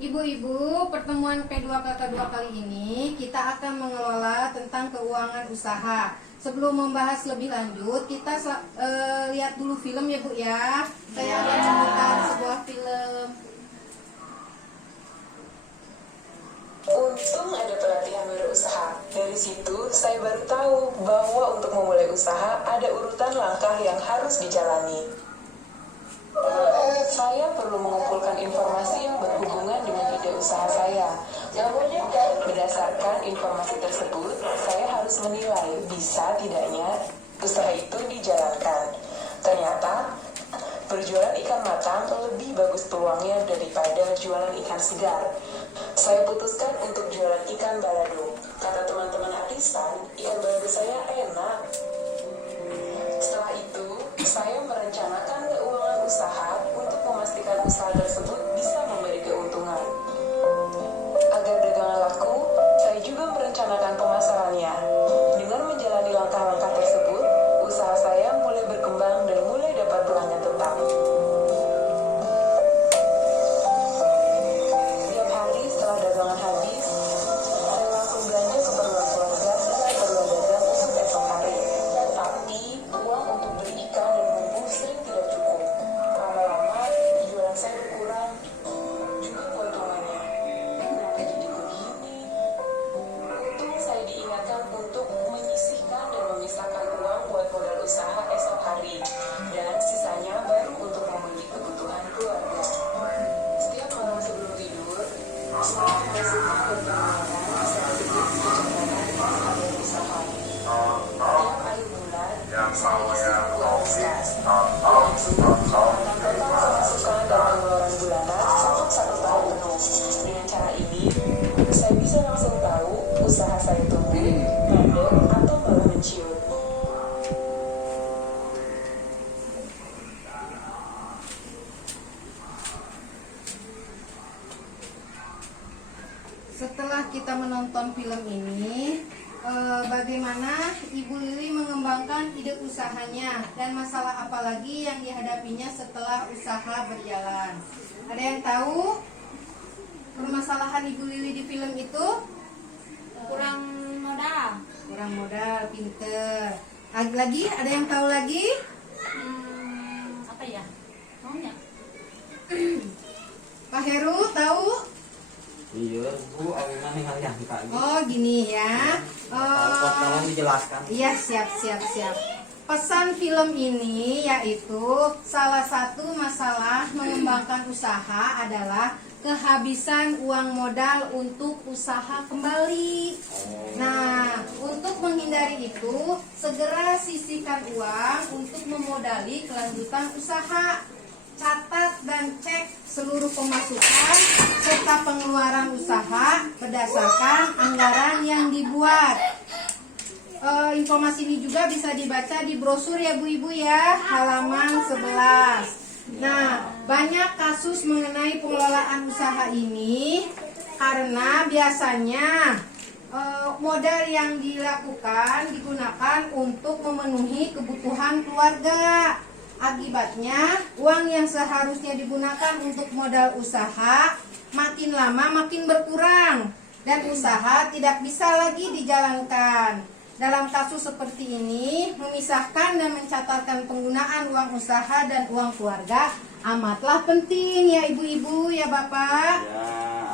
Ibu-ibu, pertemuan P2KK2 kali ini kita akan mengelola tentang keuangan usaha. Sebelum membahas lebih lanjut, kita lihat dulu film ya Bu ya. Saya akan memutar sebuah film. Untung ada pelatihan berusaha. Dari situ saya baru tahu bahwa untuk memulai usaha ada urutan langkah yang harus dijalani. Saya perlu mengumpulkan informasi yang berhubungan dengan ide usaha saya. Berdasarkan informasi tersebut, saya harus menilai bisa tidaknya usaha itu dijalankan. Ternyata, berjualan ikan matang lebih bagus peluangnya daripada jualan ikan segar. Saya putuskan untuk jualan ikan balado. Kata teman-teman arisan, ikan balado saya enak. Setelah itu, saya merencanakan keuangan usaha untuk memastikan usaha tersebut bisa memberi keuntungan. Agar dagangan laku, saya juga merencanakan pemasarannya. Dengan menjalani langkah-langkah tersebut, usaha saya mulai berkembang dan mulai dapat pelanggan tetap. Tiap hari setelah dagangan habis, saya langsung belanja keperluan keluarga dan keperluan dagang untuk esok hari. Tapi, uang untuk beli ikan dan bumbu sering tidak cukup. Lama-lama, jualan saya berkurang, juga keuntungannya. Kenapa jadi begini? Untung saya diingatkan untuk menyisihkan dan memisahkan uang buat modal usaha esok hari. Dan sisanya baru untuk membeli kebutuhan keluarga. Setiap malam sebelum tidur, semua pemasukan dan pengeluaran saya tulis di catatan harian usaha. Setiap akhir bulan, saya isi uang kas. Langsung mencatatkan total pemasukan dan pengeluaran bulanan untuk 1 tahun penuh. Dengan cara ini, saya bisa langsung tahu usaha saya tumbuh, pendek, atau malah menciut. Setelah kita menonton film ini, bagaimana Ibu Lili mengembangkan ide usahanya dan masalah apa lagi yang dihadapinya setelah usaha berjalan? Ada yang tahu permasalahan Ibu Lili di film itu? Kurang modal. Kurang modal, pinter. Lagi, ada yang tahu lagi? Apa ya? Maunya? Pak Heru tahu? Iya, Bu, awalnya nih yang kali. Oh, gini ya. Tolong dijelaskan. Iya, siap. Pesan film ini yaitu salah satu masalah mengembangkan usaha adalah kehabisan uang modal untuk usaha kembali. Nah, untuk menghindari itu, segera sisihkan uang untuk memodali kelanjutan usaha. Catat dan cek seluruh pemasukan serta pengeluaran usaha berdasarkan anggaran yang dibuat. Informasi ini juga bisa dibaca di brosur ya Bu Ibu ya, halaman 11. Nah, banyak kasus mengenai pengelolaan usaha ini karena biasanya modal yang digunakan untuk memenuhi kebutuhan keluarga. Akibatnya, uang yang seharusnya digunakan untuk modal usaha makin lama makin berkurang dan usaha tidak bisa lagi dijalankan. Dalam kasus seperti ini, memisahkan dan mencatatkan penggunaan uang usaha dan uang keluarga amatlah penting ya Ibu-ibu ya Bapak. Ya.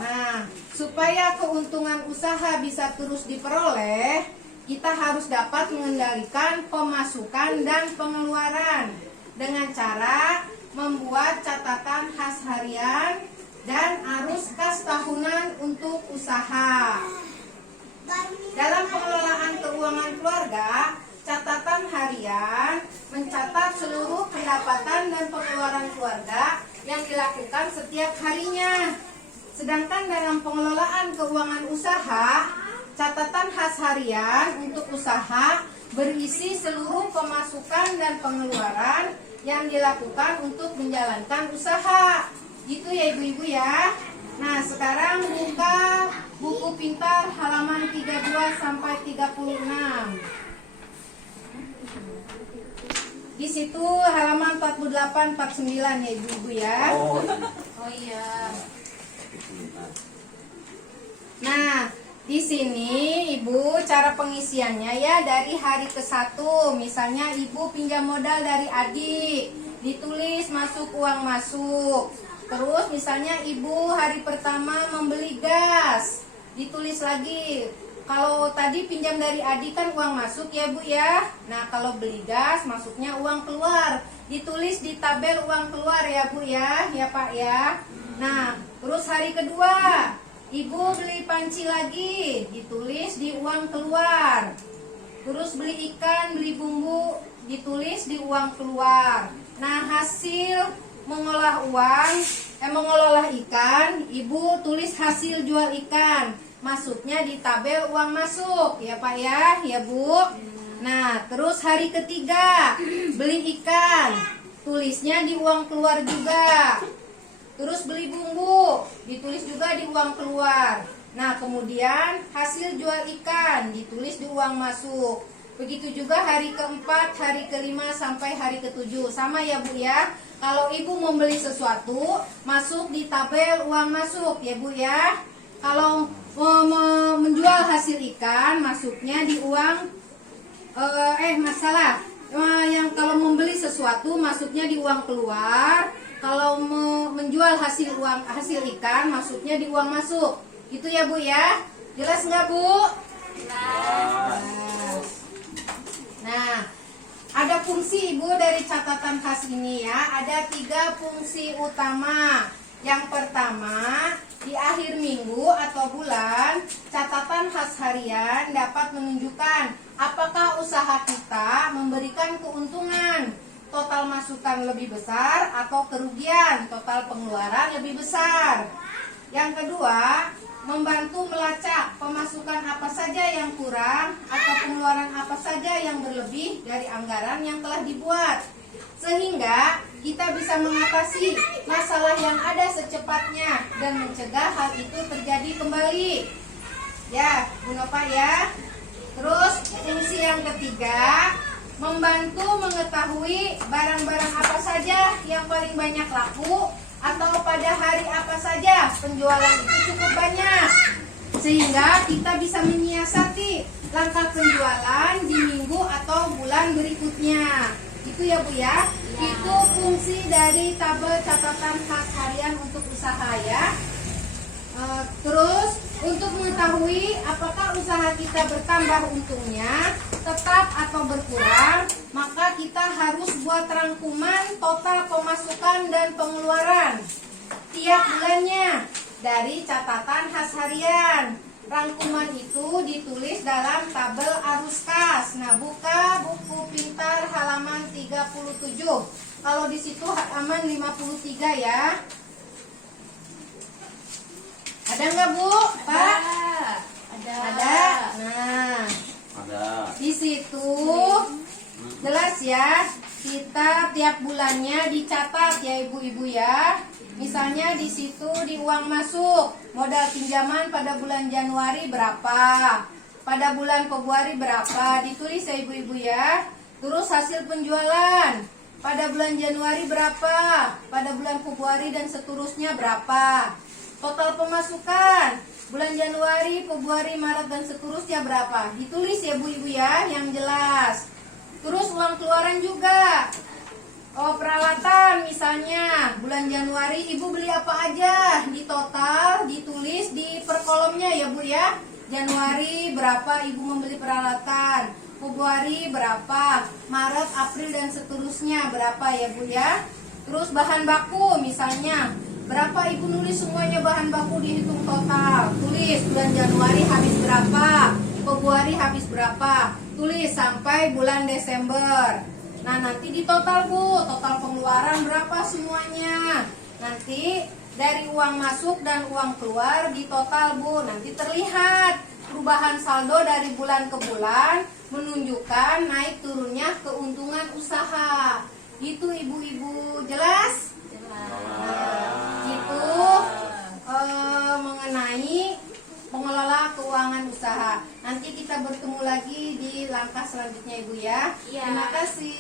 Nah, supaya keuntungan usaha bisa terus diperoleh, kita harus dapat mengendalikan pemasukan dan pengeluaran dengan cara membuat catatan khas harian dan arus kas tahunan untuk usaha. Dalam pengelolaan keuangan keluarga, catatan harian mencatat seluruh pendapatan dan pengeluaran keluarga yang dilakukan setiap harinya. Sedangkan dalam pengelolaan keuangan usaha, catatan khas harian untuk usaha berisi seluruh pemasukan dan pengeluaran yang dilakukan untuk menjalankan usaha. Gitu ya Ibu-ibu ya. Nah, sekarang buka buku pintar halaman 32 sampai 36. Di situ halaman 48 49 ya Ibu-ibu ya. Oh, Oh iya. iya. Di sini Ibu cara pengisiannya ya dari hari ke-1. Misalnya Ibu pinjam modal dari adik, ditulis masuk uang masuk. Terus misalnya Ibu hari pertama membeli gas, ditulis lagi. Kalau tadi pinjam dari adik kan uang masuk ya Bu ya. Nah kalau beli gas masuknya uang keluar, ditulis di tabel uang keluar ya Bu ya, ya Pak ya. Nah terus hari kedua Ibu beli panci lagi, ditulis di uang keluar. Terus beli ikan, beli bumbu, ditulis di uang keluar. Nah hasil mengolah ikan, Ibu tulis hasil jual ikan, masuknya di tabel uang masuk ya Pak ya Bu. Nah terus hari ketiga beli ikan, tulisnya di uang keluar juga. Terus beli bumbu, ditulis juga di uang keluar. Nah kemudian hasil jual ikan ditulis di uang masuk. Begitu juga hari keempat, hari kelima sampai hari ketujuh. Sama ya Bu ya. Kalau Ibu membeli sesuatu masuk di tabel uang masuk ya Bu ya. Kalau menjual hasil ikan masuknya di uang yang kalau membeli sesuatu masuknya di uang keluar. Kalau menjual hasil ikan masuknya di uang masuk. Itu ya Bu ya. Jelas nggak Bu? Jelas. Nah, ada fungsi Ibu dari catatan khas ini ya. Ada 3 fungsi utama. Yang pertama, di akhir minggu atau bulan, catatan khas harian dapat menunjukkan apakah usaha kita memberikan keuntungan, total masukan lebih besar atau kerugian, total pengeluaran lebih besar. Yang kedua, membantu melacak pemasukan apa saja yang kurang atau pengeluaran apa saja yang berlebih dari anggaran yang telah dibuat, sehingga kita bisa mengatasi masalah yang ada secepatnya dan mencegah hal itu terjadi kembali. Ya, Bu Nova ya. Terus fungsi yang ketiga, membantu mengetahui barang-barang apa saja yang paling banyak laku atau pada hari apa saja penjualan itu cukup banyak, sehingga kita bisa menyiasati langkah penjualan di minggu atau bulan berikutnya. Itu ya Bu ya. Itu fungsi dari tabel catatan khas harian untuk usaha ya. Terus untuk mengetahui apakah usaha kita bertambah untungnya, tetap atau berkurang, maka kita harus buat rangkuman total pemasukan dan pengeluaran tiap bulannya dari catatan khas harian. Rangkuman itu ditulis dalam tabel arus kas. Nah, buka buku pintar halaman 37. Kalau di situ halaman 53 ya. Ada nggak Bu? Pak? Ada. Nah, Ada. di situ jelas ya. Kita tiap bulannya dicatat ya Ibu-ibu ya. Misalnya di situ di uang masuk, modal pinjaman pada bulan Januari berapa, pada bulan Februari berapa, ditulis ya Ibu-ibu ya. Terus hasil penjualan pada bulan Januari berapa, pada bulan Februari dan seterusnya berapa. Total pemasukan bulan Januari, Februari, Maret dan seterusnya berapa, ditulis ya Bu-ibu ya yang jelas. Terus uang keluaran juga. Peralatan misalnya bulan Januari Ibu beli apa aja, di total ditulis di per kolomnya ya Bu ya. Januari berapa Ibu membeli peralatan, Februari berapa, Maret, April dan seterusnya berapa ya Bu ya. Terus bahan baku misalnya berapa Ibu nulis semuanya bahan baku dihitung total, tulis bulan Januari habis berapa, Februari habis berapa, tulis sampai bulan Desember. Nah nanti di total Bu, total pengeluaran berapa semuanya. Nanti dari uang masuk dan uang keluar di total Bu. Nanti terlihat perubahan saldo dari bulan ke bulan, menunjukkan naik turunnya keuntungan usaha. Itu Ibu-ibu jelas? Jelas. Itu mengenai pengelola keuangan usaha. Nanti kita bertemu lagi di langkah selanjutnya Ibu ya. Iya. Terima kasih.